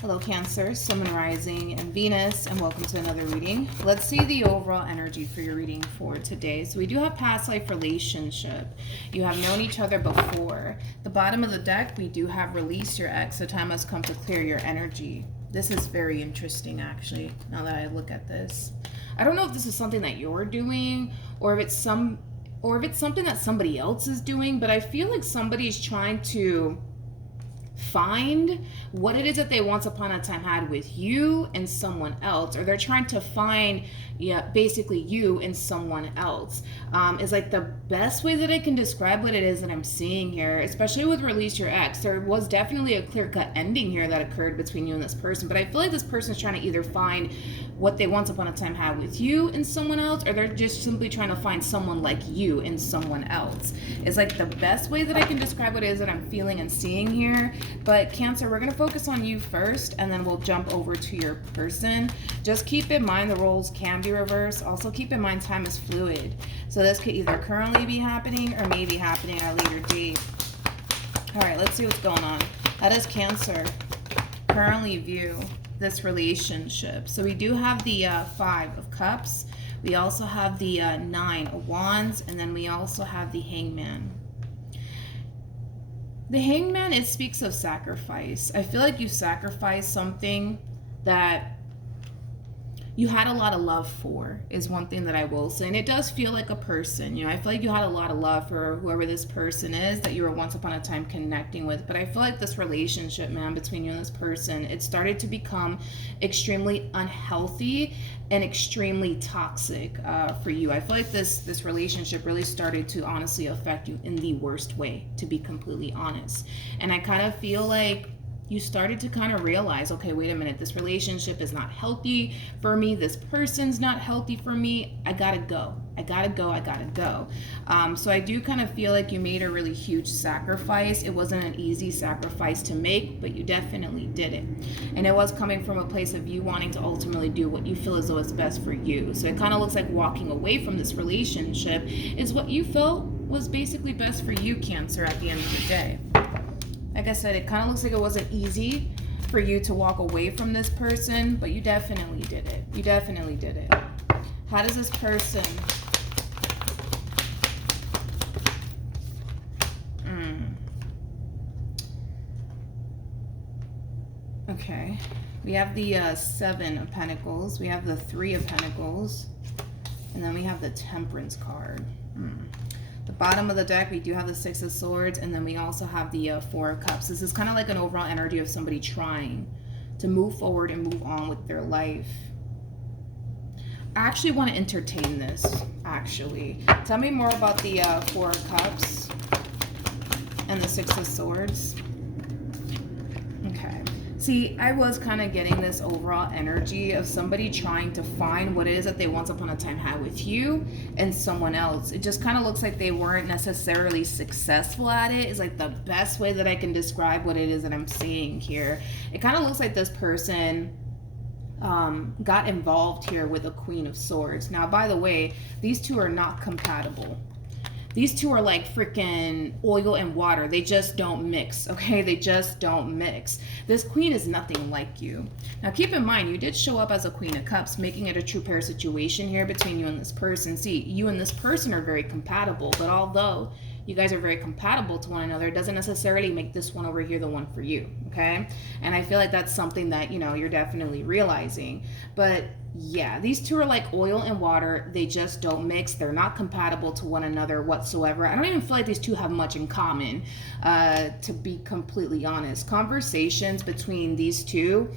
Hello Cancer, Sun, Moon, Rising, and Venus, and welcome to another reading. Let's see the overall energy for your reading for today. So we do have past life relationship. You have known each other before. The bottom of the deck, we do have release your ex. So time has come to clear your energy. This is very interesting actually, now that I look at this. I don't know if this is something that you're doing or if it's something that somebody else is doing, but I feel like somebody's trying to find what it is that they once upon a time had with you and someone else, or they're trying to find basically you and someone else. Is like the best way that I can describe what it is that I'm seeing here, especially with release your ex. There was definitely a clear-cut ending here that occurred between you and this person, but I feel like this person is trying to either find what they once upon a time had with you and someone else, or they're just simply trying to find someone like you and someone else. It's like the best way that I can describe what it is that I'm feeling and seeing here. But Cancer, we're going to focus on you first, and then we'll jump over to your person. Just keep in mind the roles can be reversed. Also keep in mind time is fluid. So this could either currently be happening or maybe happening at a later date. All right, let's see what's going on. How does Cancer currently view this relationship? So we do have the Five of Cups. We also have the Nine of Wands, and then we also have the Hangman. The Hangman, it speaks of sacrifice. I feel like you sacrificed something that you had a lot of love for, is one thing that I will say. And it does feel like a person, I feel like you had a lot of love for whoever this person is that you were once upon a time connecting with. But I feel like this relationship, man, between you and this person, it started to become extremely unhealthy and extremely toxic for you. I feel like this relationship really started to honestly affect you in the worst way, to be completely honest. And I kind of feel like you started to kind of realize, okay, wait a minute, this relationship is not healthy for me. This person's not healthy for me. I gotta go. So I do kind of feel like you made a really huge sacrifice. It wasn't an easy sacrifice to make, but you definitely did it. And it was coming from a place of you wanting to ultimately do what you feel as though is best for you. So it kind of looks like walking away from this relationship is what you felt was basically best for you, Cancer, at the end of the day. Like I said, it kind of looks like it wasn't easy for you to walk away from this person, but you definitely did it. You definitely did it. How does this person... Okay. We have the Seven of Pentacles. We have the Three of Pentacles. And then we have the Temperance card. The bottom of the deck, we do have the Six of Swords, and then we also have the Four of Cups. This is kind of like an overall energy of somebody trying to move forward and move on with their life. I actually want to entertain this, actually. Tell me more about the Four of Cups and the Six of Swords. Okay. See, I was kind of getting this overall energy of somebody trying to find what it is that they once upon a time had with you and someone else. It just kind of looks like they weren't necessarily successful at it. Is like the best way that I can describe what it is that I'm seeing here. It kind of looks like this person got involved here with a Queen of Swords. Now, by the way, these two are not compatible. These two are like freaking oil and water. They just don't mix, okay? They just don't mix. This queen is nothing like you. Now, keep in mind, you did show up as a Queen of Cups, making it a true pair situation here between you and this person. See, you and this person are very compatible, but although you guys are very compatible to one another, it doesn't necessarily make this one over here the one for you, okay? And I feel like that's something that, you're definitely realizing. But yeah, these two are like oil and water. They just don't mix. They're not compatible to one another whatsoever. I don't even feel like these two have much in common, to be completely honest. Conversations between these two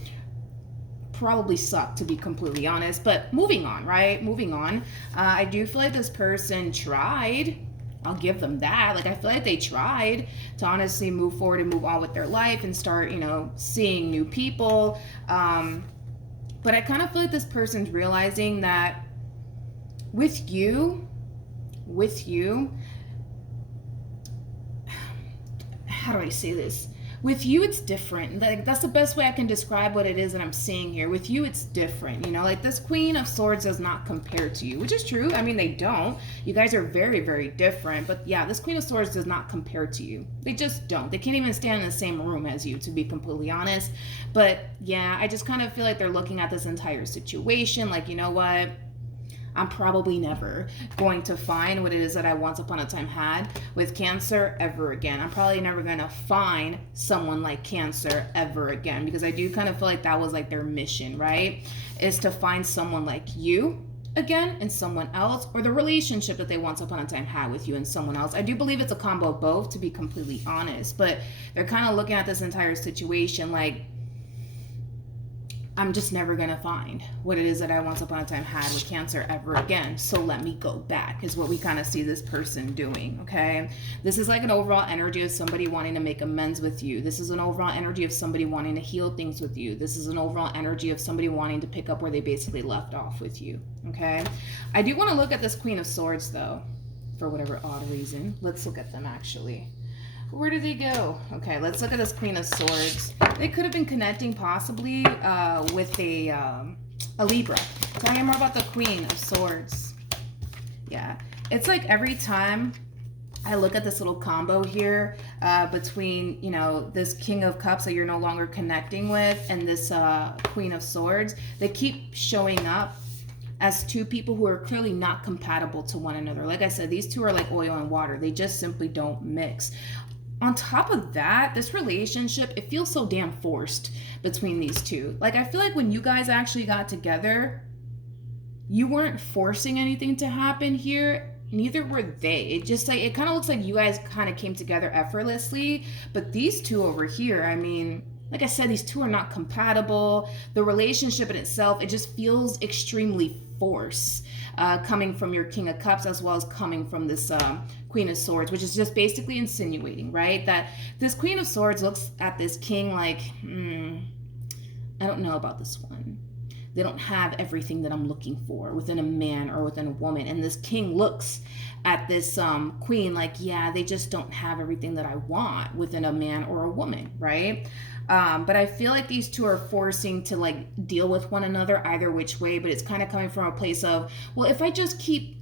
probably suck, to be completely honest. But moving on, right? Moving on. I do feel like this person tried. I'll give them that. Like, I feel like they tried to honestly move forward and move on with their life and start, seeing new people. But I kind of feel like this person's realizing that with you, how do I say this? With you, it's different. Like, that's the best way I can describe what it is that I'm seeing here. With you, it's different. You know, like this Queen of Swords does not compare to you, which is true. I mean, they don't. You guys are very, very different. But yeah, this Queen of Swords does not compare to you. They just don't. They can't even stand in the same room as you, to be completely honest. But yeah, I just kind of feel like they're looking at this entire situation like, you know what? I'm probably never going to find what it is that I once upon a time had with Cancer ever again. I'm probably never going to find someone like Cancer ever again, because I do kind of feel like that was like their mission, right? Is to find someone like you again and someone else, or the relationship that they once upon a time had with you and someone else. I do believe it's a combo of both, to be completely honest, but they're kind of looking at this entire situation like, I'm just never going to find what it is that I once upon a time had with Cancer ever again. So let me go back, is what we kind of see this person doing, okay? This is like an overall energy of somebody wanting to make amends with you. This is an overall energy of somebody wanting to heal things with you. This is an overall energy of somebody wanting to pick up where they basically left off with you, okay? I do want to look at this Queen of Swords, though, for whatever odd reason. Let's look at them, actually. Where did they go? Okay, let's look at this Queen of Swords. They could have been connecting possibly with a Libra. Tell me more about the Queen of Swords. Yeah, it's like every time I look at this little combo here between, you know, this King of Cups that you're no longer connecting with and this Queen of Swords, they keep showing up as two people who are clearly not compatible to one another. Like I said, these two are like oil and water. They just simply don't mix. On top of that, this relationship, it feels so damn forced between these two. Like, I feel like when you guys actually got together, you weren't forcing anything to happen here. Neither were they. It just like, it kind of looks like you guys kind of came together effortlessly. But these two over here, I mean, like I said, these two are not compatible. The relationship in itself, it just feels extremely forced. Coming from your King of Cups as well as coming from this Queen of Swords, which is just basically insinuating, right? That this Queen of Swords looks at this King like, I don't know about this one. They don't have everything that I'm looking for within a man or within a woman. And this King looks at this Queen like, yeah, they just don't have everything that I want within a man or a woman, right? But I feel like these two are forcing to like deal with one another either which way, but it's kind of coming from a place of, well, if I just keep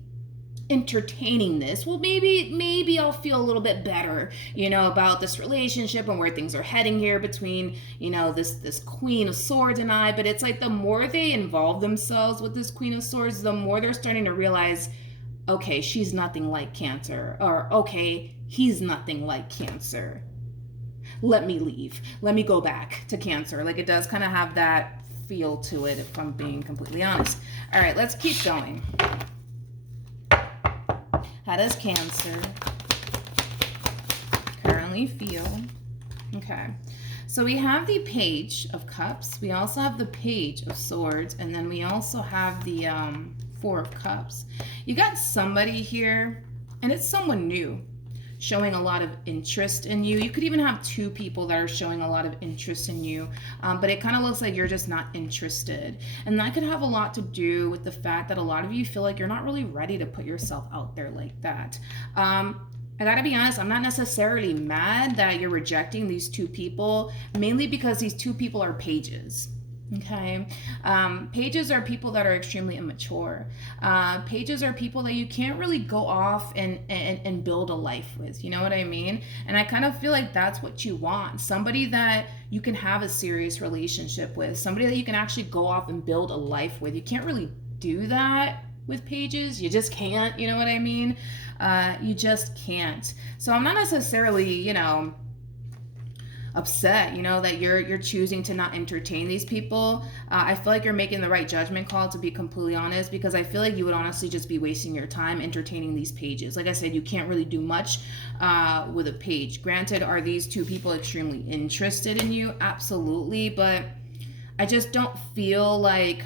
entertaining this, well, maybe I'll feel a little bit better, you know, about this relationship and where things are heading here between, you know, this Queen of Swords and I. But it's like the more they involve themselves with this Queen of Swords, the more they're starting to realize, okay, she's nothing like Cancer, or okay, he's nothing like Cancer. Let me leave. Let me go back to Cancer. Like, it does kind of have that feel to it, if I'm being completely honest. All right, let's keep going. How does Cancer currently feel? Okay, so we have the Page of Cups. We also have the Page of Swords, and then we also have the Four of Cups. You got somebody here, and it's someone new, showing a lot of interest in you. You could even have two people that are showing a lot of interest in you, but it kind of looks like you're just not interested. And that could have a lot to do with the fact that a lot of you feel like you're not really ready to put yourself out there like that. I gotta be honest, I'm not necessarily mad that you're rejecting these two people, mainly because these two people are pages. Okay, pages are people that are extremely immature. Pages are people that you can't really go off and build a life with. You know what I mean? And I kind of feel like that's what you want. Somebody that you can have a serious relationship with. Somebody that you can actually go off and build a life with. You can't really do that with pages. You just can't. You know what I mean? You just can't. So I'm not necessarily, you know, upset, you know, that you're choosing to not entertain these people. I feel like you're making the right judgment call, to be completely honest, because I feel like you would honestly just be wasting your time entertaining these pages. Like I said, you can't really do much with a page. Granted, are these two people extremely interested in you? Absolutely, but I just don't feel like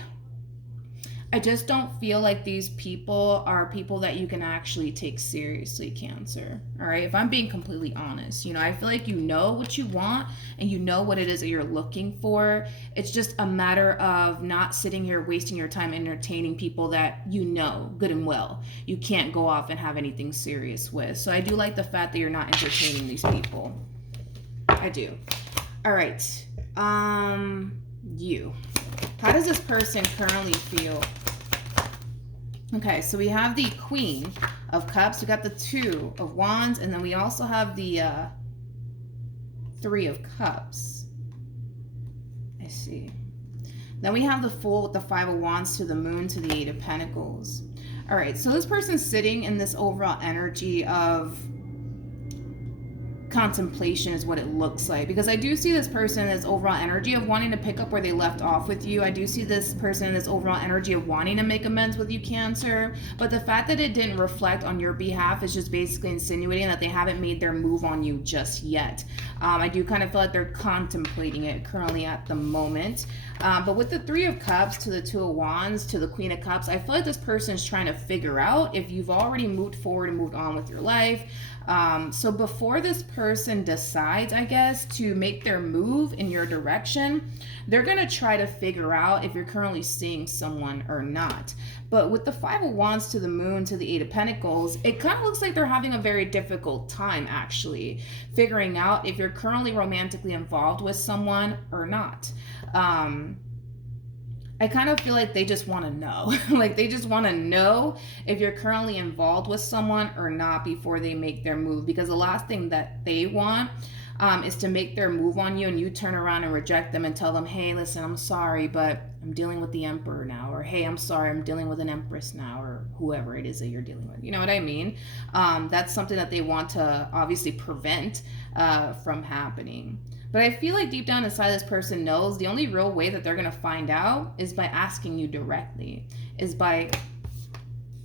these people are people that you can actually take seriously, Cancer. All right, if I'm being completely honest, you know, I feel like you know what you want and you know what it is that you're looking for. It's just a matter of not sitting here wasting your time entertaining people that you know good and well you can't go off and have anything serious with. So I do like the fact that you're not entertaining these people. I I do. All right. You. How does this person currently feel? Okay, so we have the Queen of Cups. We got the Two of Wands, and then we also have the Three of Cups. I see. Then we have the Fool with the Five of Wands to the Moon to the Eight of Pentacles. All right, so this person's sitting in this overall energy of contemplation is what it looks like, because I do see this person as overall energy of wanting to pick up where they left off with you. I do see this person as overall energy of wanting to make amends with you, Cancer, but the fact that it didn't reflect on your behalf is just basically insinuating that they haven't made their move on you just yet. I do kind of feel like they're contemplating it currently at the moment. But with the Three of Cups to the Two of Wands to the Queen of Cups, I feel like this person is trying to figure out if you've already moved forward and moved on with your life. So before this person decides, I guess, to make their move in your direction, they're going to try to figure out if you're currently seeing someone or not. But with the Five of Wands to the Moon to the Eight of Pentacles, it kind of looks like they're having a very difficult time, actually, figuring out if you're currently romantically involved with someone or not. I kind of feel like they just want to know. Like, they just want to know if you're currently involved with someone or not before they make their move. Because the last thing that they want is to make their move on you and you turn around and reject them and tell them, hey, listen, I'm sorry, but I'm dealing with the Emperor now. Or, hey, I'm sorry, I'm dealing with an Empress now. Or whoever it is that you're dealing with. You know what I mean? That's something that they want to obviously prevent from happening. But I feel like deep down inside, this person knows the only real way that they're going to find out is by asking you directly, is by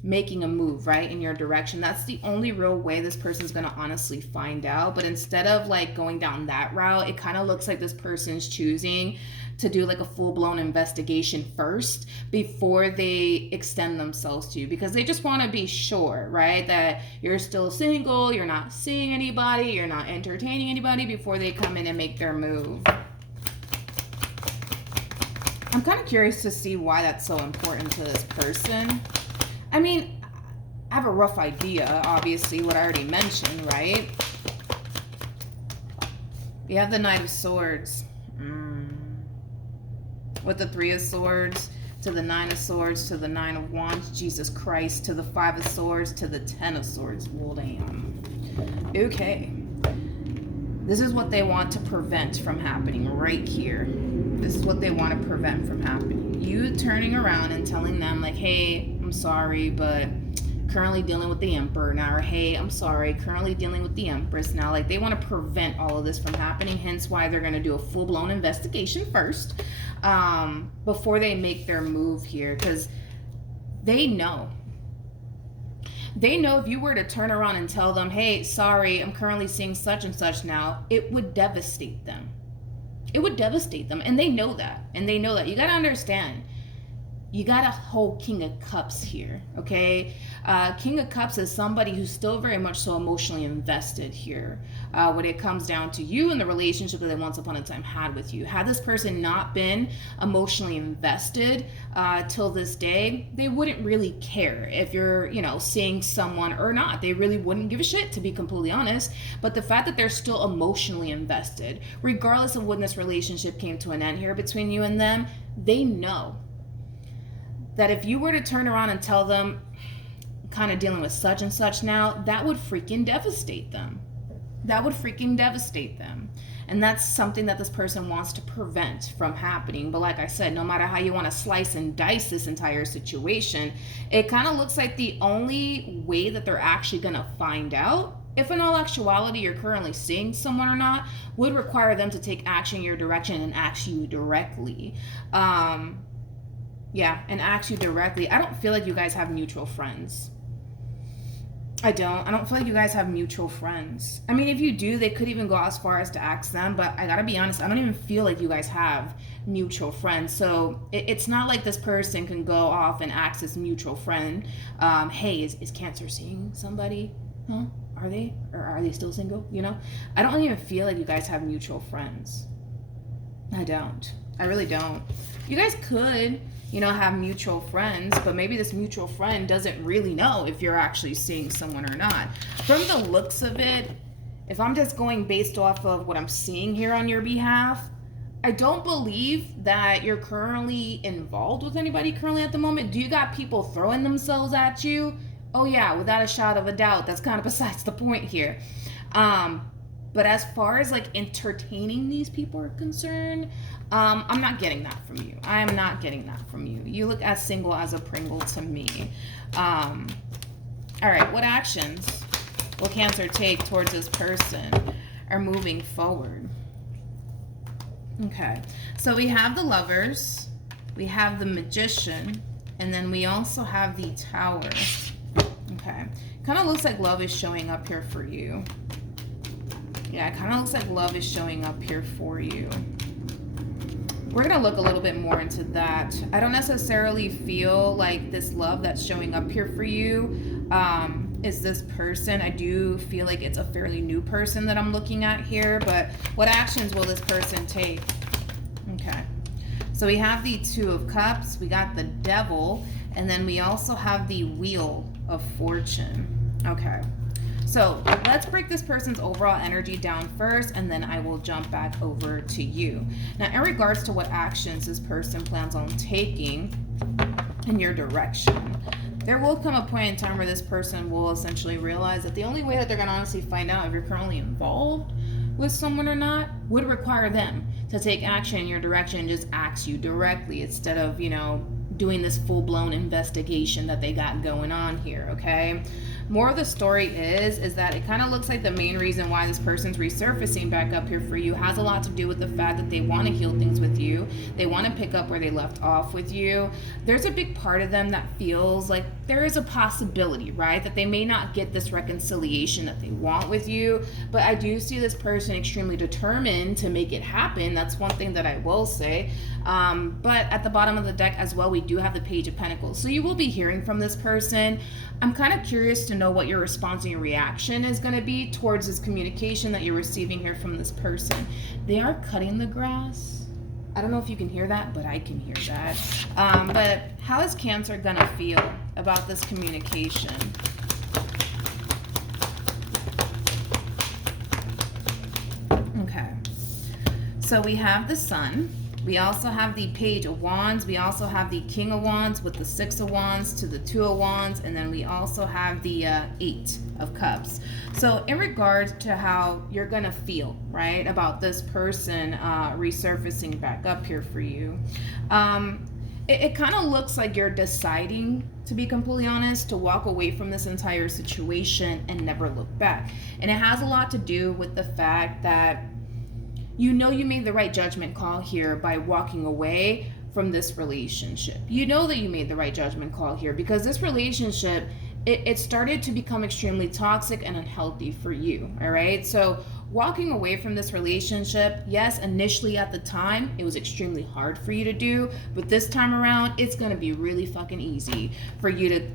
making a move, right, in your direction. That's the only real way this person's going to honestly find out. But instead of like going down that route, it kind of looks like this person's choosing to do like a full-blown investigation first before they extend themselves to you, because they just want to be sure, right, that you're still single, you're not seeing anybody, you're not entertaining anybody before they come in and make their move. I'm kind of curious to see why that's so important to this person. I mean, I have a rough idea, obviously, what I already mentioned, right? You have the Knight of Swords. With the Three of Swords to the Nine of Swords to the Nine of Wands, Jesus Christ, to the Five of Swords to the Ten of Swords. Well, damn. Okay. This is what they want to prevent from happening right here. This is what they want to prevent from happening. You turning around and telling them like, hey, I'm sorry, but currently dealing with the Emperor now, or hey, I'm sorry, currently dealing with the Empress now. Like, they want to prevent all of this from happening, hence why they're going to do a full-blown investigation first before they make their move here, because they know if you were to turn around and tell them, hey, sorry, I'm currently seeing such and such now, it would devastate them. It would devastate them, and they know that. You got to understand, you got a whole King of Cups here, okay? King of Cups is somebody who's still very much so emotionally invested here when it comes down to you and the relationship that they once upon a time had with you. Had this person not been emotionally invested till this day, they wouldn't really care if you're, seeing someone or not. They really wouldn't give a shit, to be completely honest. But the fact that they're still emotionally invested, regardless of when this relationship came to an end here between you and them, they know that if you were to turn around and tell them, kind of dealing with such and such now, that would freaking devastate them. That would freaking devastate them. And that's something that this person wants to prevent from happening. But like I said, no matter how you want to slice and dice this entire situation, it kind of looks like the only way that they're actually going to find out if in all actuality you're currently seeing someone or not would require them to take action in your direction and ask you directly. Yeah, and ask you directly. I don't feel like you guys have mutual friends. I don't feel like you guys have mutual friends. I mean, if you do, they could even go as far as to ask them, but I gotta be honest, I don't even feel like you guys have mutual friends. So it's not like this person can go off and ask this mutual friend, hey, is Cancer seeing somebody? Huh? Are they? Or are they still single? I don't even feel like you guys have mutual friends. I don't. I really don't. You guys could, have mutual friends, but maybe this mutual friend doesn't really know if you're actually seeing someone or not. From the looks of it, if I'm just going based off of what I'm seeing here on your behalf, I don't believe that you're currently involved with anybody currently at the moment. Do you got people throwing themselves at you? Oh yeah, without a shadow of a doubt. That's kind of besides the point here. But as far as like entertaining these people are concerned, I'm not getting that from you. I am not getting that from you. You look as single as a Pringle to me. All right, what actions will Cancer take towards this person or moving forward? Okay, so we have the Lovers, we have the Magician, and then we also have the Tower. Okay, kind of looks like love is showing up here for you. Yeah, it kind of looks like love is showing up here for you. We're going to look a little bit more into that. I don't necessarily feel like this love that's showing up here for you is this person. I do feel like it's a fairly new person that I'm looking at here, but what actions will this person take? Okay. So we have the Two of Cups, we got the Devil, and then we also have the Wheel of Fortune. Okay. So let's break this person's overall energy down first, and then I will jump back over to you. Now, in regards to what actions this person plans on taking in your direction, there will come a point in time where this person will essentially realize that the only way that they're going to honestly find out if you're currently involved with someone or not would require them to take action in your direction and just ask you directly instead of, doing this full-blown investigation that they got going on here, okay? More of the story is that it kind of looks like the main reason why this person's resurfacing back up here for you has a lot to do with the fact that they want to heal things with you. They want to pick up where they left off with you. There's a big part of them that feels like there is a possibility, right, that they may not get this reconciliation that they want with you, but I do see this person extremely determined to make it happen. That's one thing that I will say. But at the bottom of the deck as well, we do have the Page of Pentacles. So you will be hearing from this person. I'm kind of curious to know what your response and your reaction is going to be towards this communication that you're receiving here from this person. They are cutting the grass. I don't know if you can hear that, but I can hear that. But how is Cancer going to feel about this communication? Okay. So we have the Sun. We also have the Page of Wands. We also have the King of Wands with the Six of Wands to the Two of Wands. And then we also have the Eight of Cups. So in regards to how you're going to feel, right, about this person resurfacing back up here for you, it kind of looks like you're deciding, to be completely honest, to walk away from this entire situation and never look back. And it has a lot to do with the fact that you made the right judgment call here by walking away from this relationship. You know that you made the right judgment call here because this relationship, it started to become extremely toxic and unhealthy for you, all right? So walking away from this relationship, yes, initially at the time, it was extremely hard for you to do, but this time around, it's gonna be really fucking easy for you to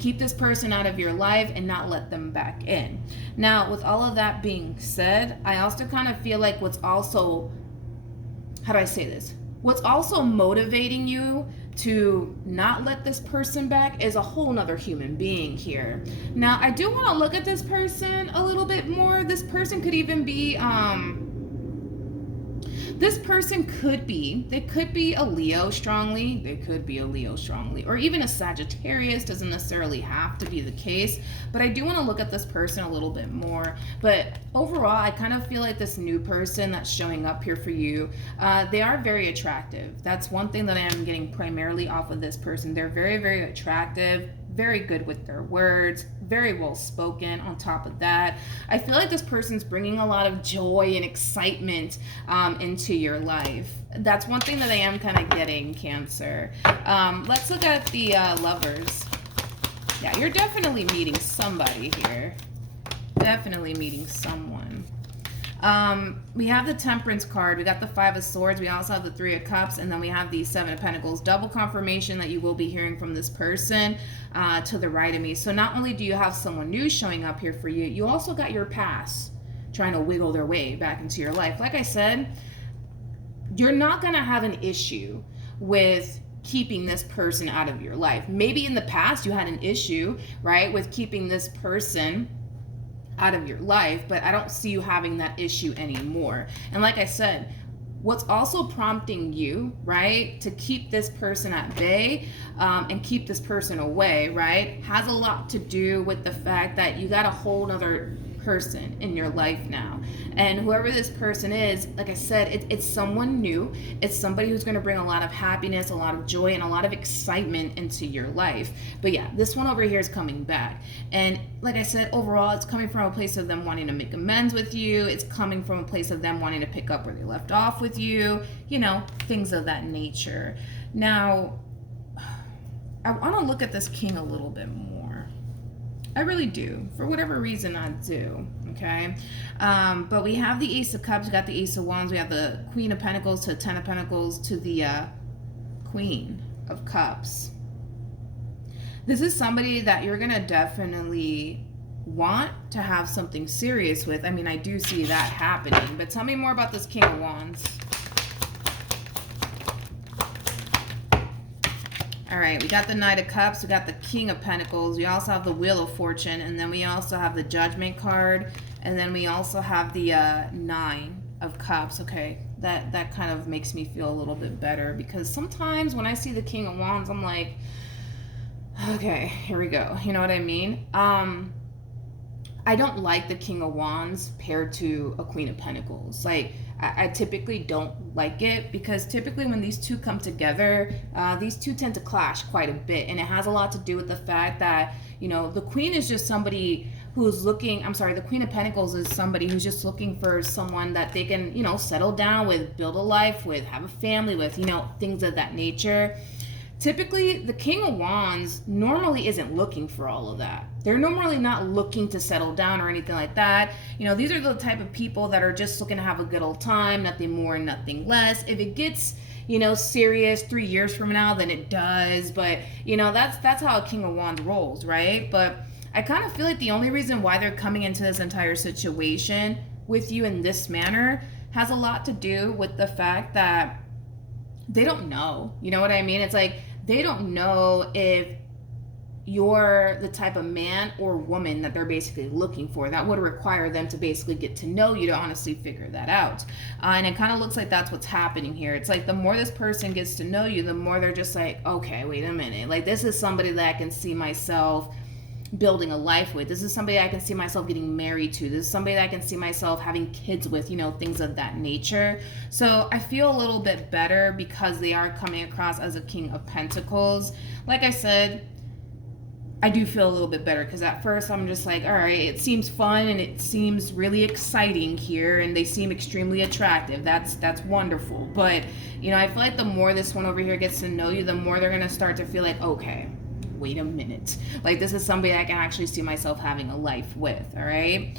keep this person out of your life and not let them back in. Now, with all of that being said, I also kind of feel like what's also motivating you to not let this person back is a whole nother human being here. Now, I do want to look at this person a little bit more. This person could even be, they could be a Leo strongly, or even a Sagittarius. Doesn't necessarily have to be the case, but I do want to look at this person a little bit more. But overall, I kind of feel like this new person that's showing up here for you, they are very attractive. That's one thing that I am getting primarily off of this person. They're very, very attractive, very good with their words, very well spoken. On top of that, I feel like this person's bringing a lot of joy and excitement into your life. That's one thing that I am kind of getting, Cancer. Let's look at the Lovers. Yeah, you're definitely meeting somebody here. Definitely meeting someone. We have the Temperance card. We got the Five of Swords. We also have the Three of Cups. And then we have the Seven of Pentacles. Double confirmation that you will be hearing from this person to the right of me. So not only do you have someone new showing up here for you, you also got your past trying to wiggle their way back into your life. Like I said, you're not going to have an issue with keeping this person out of your life. Maybe in the past you had an issue, right, with keeping this person out of your life, but I don't see you having that issue anymore. And like I said, what's also prompting you, right, to keep this person at bay and keep this person away, right, has a lot to do with the fact that you got a whole other person in your life now. And whoever this person is, like I said, it's someone new. It's somebody who's going to bring a lot of happiness, a lot of joy, and a lot of excitement into your life. But yeah, this one over here is coming back. And like I said, overall, it's coming from a place of them wanting to make amends with you. It's coming from a place of them wanting to pick up where they left off with you, you know, things of that nature. Now, I want to look at this king a little bit more. I really do. For whatever reason, I do. Okay? But we have the Ace of Cups. We got the Ace of Wands. We have the Queen of Pentacles to Ten of Pentacles to the Queen of Cups. This is somebody that you're going to definitely want to have something serious with. I mean, I do see that happening. But tell me more about this King of Wands. All right, we got the Knight of Cups, we got the King of Pentacles, we also have the Wheel of Fortune, and then we also have the Judgment card, and then we also have the Nine of Cups. Okay, that kind of makes me feel a little bit better, because sometimes when I see the King of Wands, I'm like, okay, here we go. You know what I mean? I don't like the King of Wands paired to a Queen of Pentacles. Like, I typically don't like it, because typically when these two come together, these two tend to clash quite a bit. And it has a lot to do with the fact that, you know, the Queen is just somebody who's looking, the Queen of Pentacles is somebody who's just looking for someone that they can, you know, settle down with, build a life with, have a family with, you know, things of that nature. Typically, the King of Wands normally isn't looking for all of that. They're normally not looking to settle down or anything like that. You know, these are the type of people that are just looking to have a good old time, nothing more, nothing less. If it gets, you know, serious 3 years from now, then it does. But, you know, that's how a King of Wands rolls, right? But I kind of feel like the only reason why they're coming into this entire situation with you in this manner has a lot to do with the fact that they don't know. You know what I mean? It's like they don't know if you're the type of man or woman that they're basically looking for. That would require them to basically get to know you to honestly figure that out. And it kind of looks like that's what's happening here. It's like the more this person gets to know you, the more they're just like, okay, wait a minute. Like, this is somebody that I can see myself building a life with. This is somebody I can see myself getting married to. This is somebody that I can see myself having kids with, you know, things of that nature. So I feel a little bit better because they are coming across as a King of Pentacles. Like I said, I do feel a little bit better, because at first I'm just like, all right, it seems fun and it seems really exciting here, and they seem extremely attractive. That's wonderful. But, you know, I feel like the more this one over here gets to know you, the more they're going to start to feel like, okay, wait a minute. Like, this is somebody I can actually see myself having a life with, all right?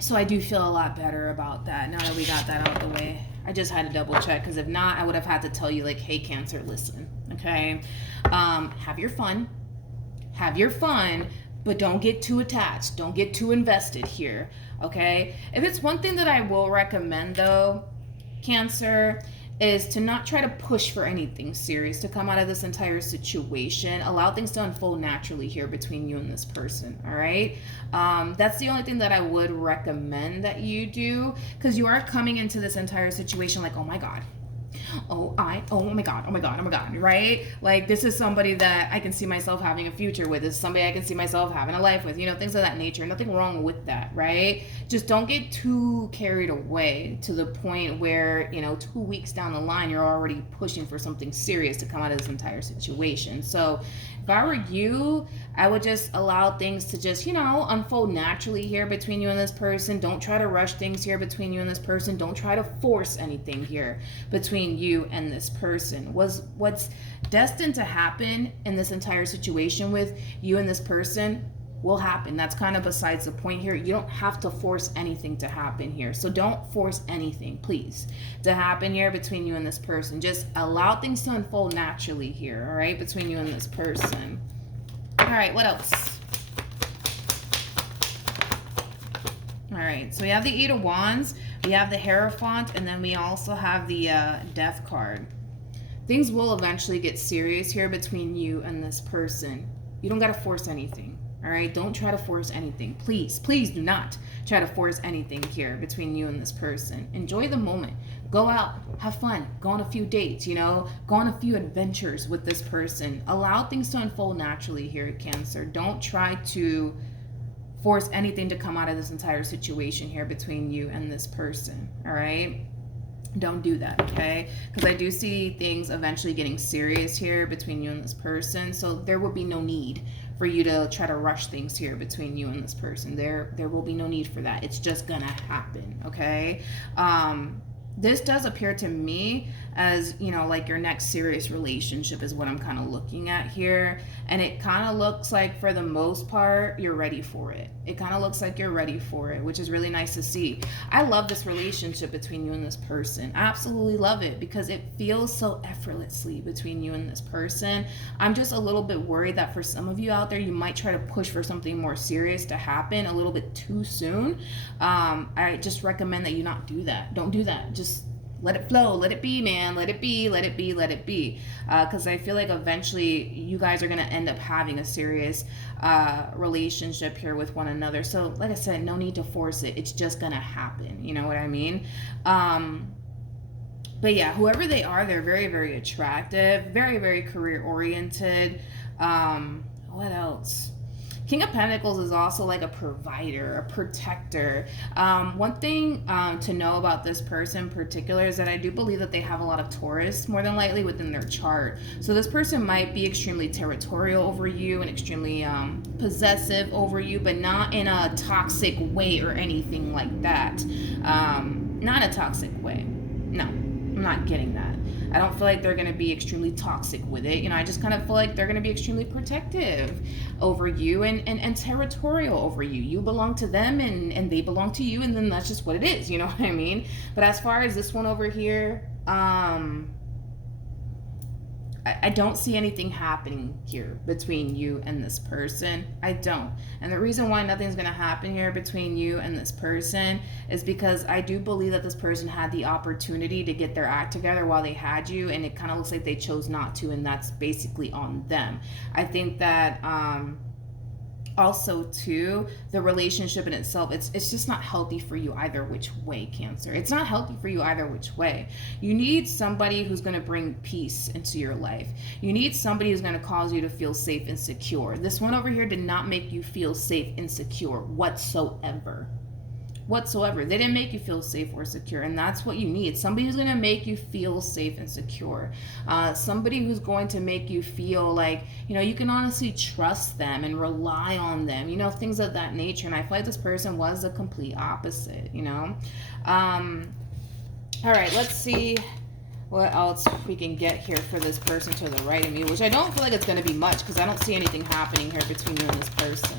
So I do feel a lot better about that now that we got that out of the way. I just had to double check, because if not, I would have had to tell you, like, hey, Cancer, listen, okay? Have your fun. Have your fun, but don't get too attached. Don't get too invested here, okay? If it's one thing that I will recommend, though, Cancer, is to not try to push for anything serious to come out of this entire situation. Allow things to unfold naturally here between you and this person, all right? That's the only thing that I would recommend that you do, because you are coming into this entire situation like, oh my God. Oh my God, right? Like, this is somebody that I can see myself having a future with. This is somebody I can see myself having a life with, you know, things of that nature. Nothing wrong with that, right? Just don't get too carried away to the point where, you know, 2 weeks down the line, you're already pushing for something serious to come out of this entire situation. So if I were you, I would just allow things to just, you know, unfold naturally here between you and this person. Don't try to rush things here between you and this person. Don't try to force anything here between you and this person. What's destined to happen in this entire situation with you and this person will happen. That's kind of besides the point here. You don't have to force anything to happen here. So don't force anything, please, to happen here between you and this person. Just allow things to unfold naturally here, all right, between you and this person. All right, what else? All right, so we have the Eight of Wands, we have the Hierophant, and then we also have the Death card. Things will eventually get serious here between you and this person. You don't got to force anything. All right, don't try to force anything. Please do not try to force anything here between you and this person. Enjoy the moment. Go out, have fun, go on a few dates, go on a few adventures with this person. Allow things to unfold naturally here, Cancer. Don't try to force anything to come out of this entire situation here between you and this person. All right? Don't do that, okay? Because I do see things eventually getting serious here between you and this person. So there will be no need for you to try to rush things here between you and this person. There will be no need for that. It's just gonna happen, okay? This does appear to me as, like your next serious relationship is what I'm kind of looking at here. And it kind of looks like, for the most part, you're ready for it. It kind of looks like you're ready for it, which is really nice to see. I love this relationship between you and this person. I absolutely love it because it feels so effortlessly between you and this person. I'm just a little bit worried that for some of you out there, you might try to push for something more serious to happen a little bit too soon. I just recommend that you not do that. Don't do that. Just let it flow. Let it be, man. Let it be. Let it be. Let it be. Because I feel like eventually you guys are going to end up having a serious relationship here with one another. So like I said, no need to force it. It's just going to happen. You know what I mean? But yeah, whoever they are, they're very, very attractive. Very, very career oriented. What else? King of Pentacles is also like a provider, a protector. One thing to know about this person in particular is that I do believe that they have a lot of Taurus more than likely within their chart. So this person might be extremely territorial over you and extremely possessive over you, but not in a toxic way or anything like that. Not a toxic way. No, I'm not getting that. I don't feel like they're going to be extremely toxic with it. I just kind of feel like they're going to be extremely protective over you and territorial over you. You belong to them and they belong to you, and then that's just what it is. You know what I mean? But as far as this one over here, I don't see anything happening here between you and this person. I don't. And the reason why nothing's going to happen here between you and this person is because I do believe that this person had the opportunity to get their act together while they had you, and it kind of looks like they chose not to, and that's basically on them. I think that also too, the relationship in itself, it's just not healthy for you either which way, Cancer. It's not healthy for you either which way. You need somebody who's going to bring peace into your life. You need somebody who's going to cause you to feel safe and secure. This one over here did not make you feel safe and secure whatsoever. They didn't make you feel safe or secure, and that's what you need. Somebody who's going to make you feel safe and secure. Somebody who's going to make you feel like you can honestly trust them and rely on them, things of that nature. And I feel like this person was the complete opposite. All right, let's see what else we can get here for this person to the right of me, which I don't feel like it's going to be much because I don't see anything happening here between you and this person.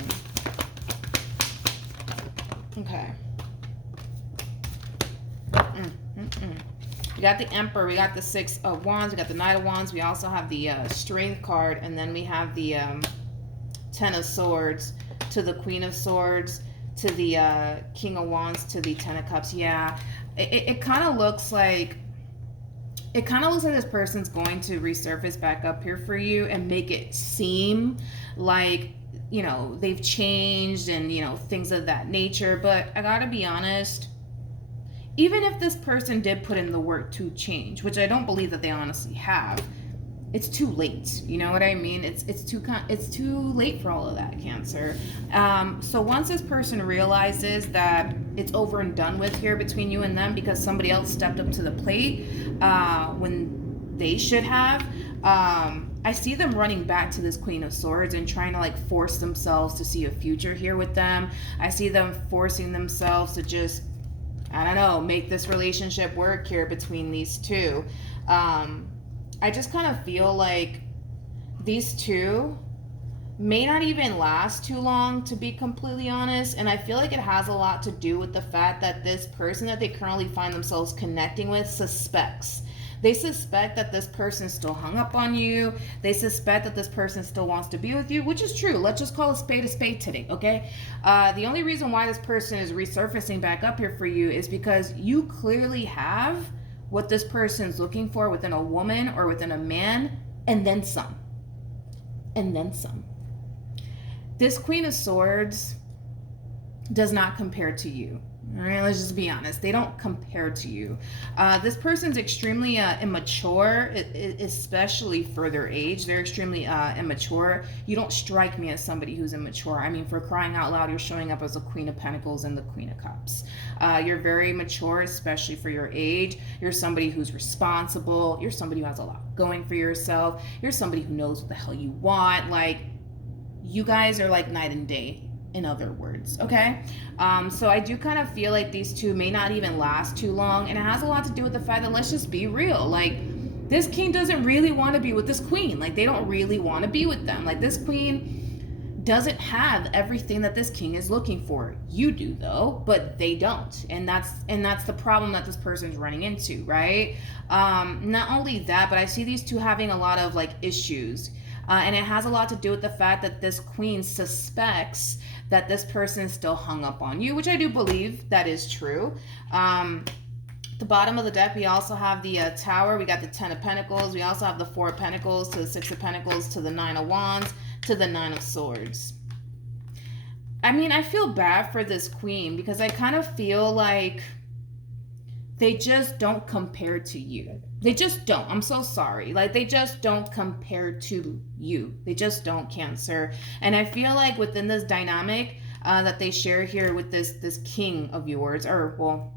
Okay. We got the Emperor, we got the Six of Wands, we got the Knight of Wands, we also have the Strength card, and then we have the Ten of Swords to the Queen of Swords to the King of Wands to the Ten of Cups. Yeah, it kind of looks like this person's going to resurface back up here for you and make it seem like they've changed and things of that nature. But I gotta be honest, even if this person did put in the work to change, which I don't believe that they honestly have, it's too late. You know what I mean? It's too late for all of that, Cancer. So once this person realizes that it's over and done with here between you and them because somebody else stepped up to the plate when they should have, I see them running back to this Queen of Swords and trying to force themselves to see a future here with them. I see them forcing themselves to just, I don't know, make this relationship work here between these two. I just kind of feel like these two may not even last too long, to be completely honest. And I feel like it has a lot to do with the fact that this person that they currently find themselves connecting with suspects. They suspect that this person still hung up on you. They suspect that this person still wants to be with you, which is true. Let's just call a spade today, okay? The only reason why this person is resurfacing back up here for you is because you clearly have what this person's looking for within a woman or within a man, and then some. And then some. this Queen of Swords does not compare to you. All right, let's just be honest. They don't compare to you. This person's extremely immature, especially for their age. They're extremely immature. You don't strike me as somebody who's immature. I mean, for crying out loud, you're showing up as a Queen of Pentacles and the Queen of Cups. You're very mature, especially for your age. You're somebody who's responsible. You're somebody who has a lot going for yourself. You're somebody who knows what the hell you want. Like, you guys are like night and day, in other words, okay? So I do kind of feel like these two may not even last too long, and it has a lot to do with the fact that, let's just be real, like, this king doesn't really want to be with this queen. Like, they don't really want to be with them. Like, this queen doesn't have everything that this king is looking for. You do, though, but they don't, and that's the problem that this person's running into, right? Not only that, but I see these two having a lot of like issues. And it has a lot to do with the fact that this queen suspects that this person is still hung up on you, which I do believe that is true. The bottom of the deck, we also have the Tower. We got the 10 of Pentacles. We also have the 4 of Pentacles to the 6 of Pentacles to the 9 of Wands to the 9 of Swords. I mean, I feel bad for this queen because I kind of feel like they just don't compare to you. They just don't. I'm so sorry. Like, they just don't compare to you. They just don't, Cancer. And I feel like within this dynamic that they share here with this king of yours, or, well,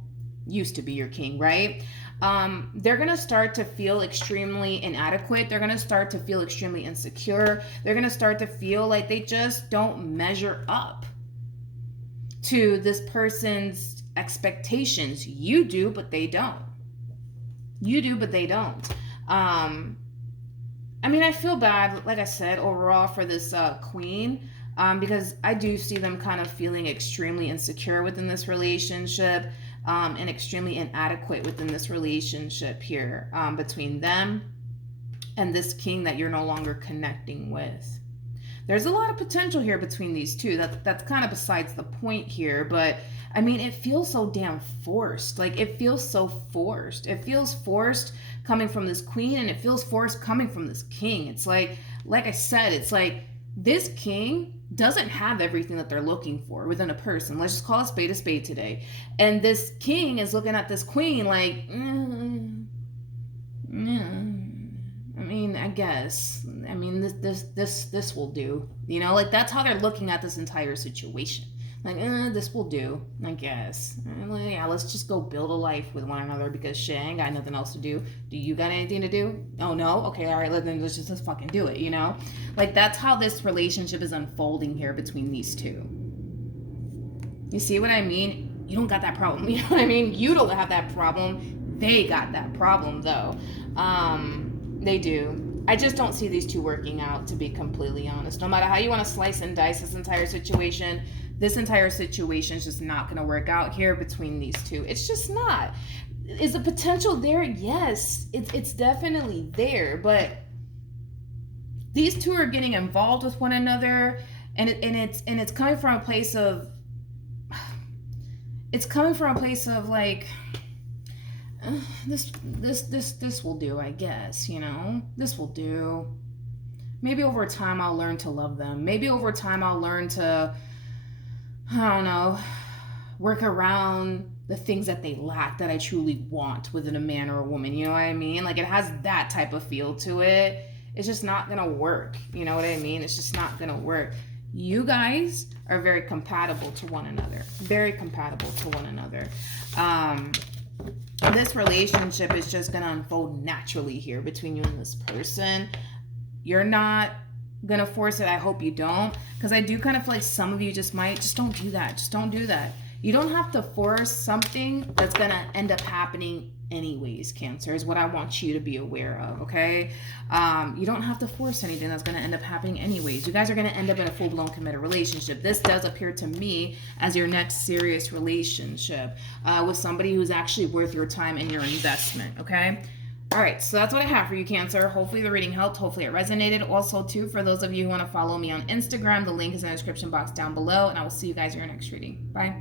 used to be your king, right? They're going to start to feel extremely inadequate. They're going to start to feel extremely insecure. They're going to start to feel like they just don't measure up to this person's expectations. You do, but they don't. You do, but they don't. I mean, I feel bad, like I said, overall for this queen, because I do see them kind of feeling extremely insecure within this relationship, and extremely inadequate within this relationship here, between them and this king that you're no longer connecting with. There's a lot of potential here between these two. That's kind of besides the point here, but I mean, it feels so damn forced. Like, it feels so forced. It feels forced coming from this queen, and it feels forced coming from this king. It's like I said, it's like this king doesn't have everything that they're looking for within a person. Let's just call a spade today. And this king is looking at this queen like, I mean, I guess. I mean, this will do. You know, like, that's how they're looking at this entire situation. Like, this will do, I guess. Like, yeah, let's just go build a life with one another because shit, I ain't got nothing else to do. Do you got anything to do? Oh, no? Okay, all right, let's just fucking do it, you know? Like, that's how this relationship is unfolding here between these two. You see what I mean? You don't got that problem. You know what I mean? You don't have that problem. They got that problem, though. They do. I just don't see these two working out, to be completely honest. No matter how you want to slice and dice this entire situation is just not going to work out here between these two. It's just not. Is the potential there? Yes, it's definitely there, but these two are getting involved with one another, and it's coming from a place of like, this will do, I guess, you know? This will do. Maybe over time I'll learn to love them. Maybe over time I'll learn to, I don't know, work around the things that they lack that I truly want within a man or a woman. You know what I mean? Like, it has that type of feel to it. It's just not gonna work. You know what I mean? It's just not gonna work. You guys are very compatible to one another. Very compatible to one another. This relationship is just gonna unfold naturally here between you and this person. You're not gonna force it. I hope you don't, because I do kind of feel like some of you just don't do that. Just don't do that. You don't have to force something that's gonna end up happening anyways, Cancer, is what I want you to be aware of, okay? You don't have to force anything that's going to end up happening anyways. You guys are going to end up in a full-blown committed relationship. This does appear to me as your next serious relationship with somebody who's actually worth your time and your investment, okay? All right, so that's what I have for you, Cancer. Hopefully the reading helped. Hopefully it resonated. Also, too, for those of you who want to follow me on Instagram, the link is in the description box down below, and I will see you guys in your next reading. Bye.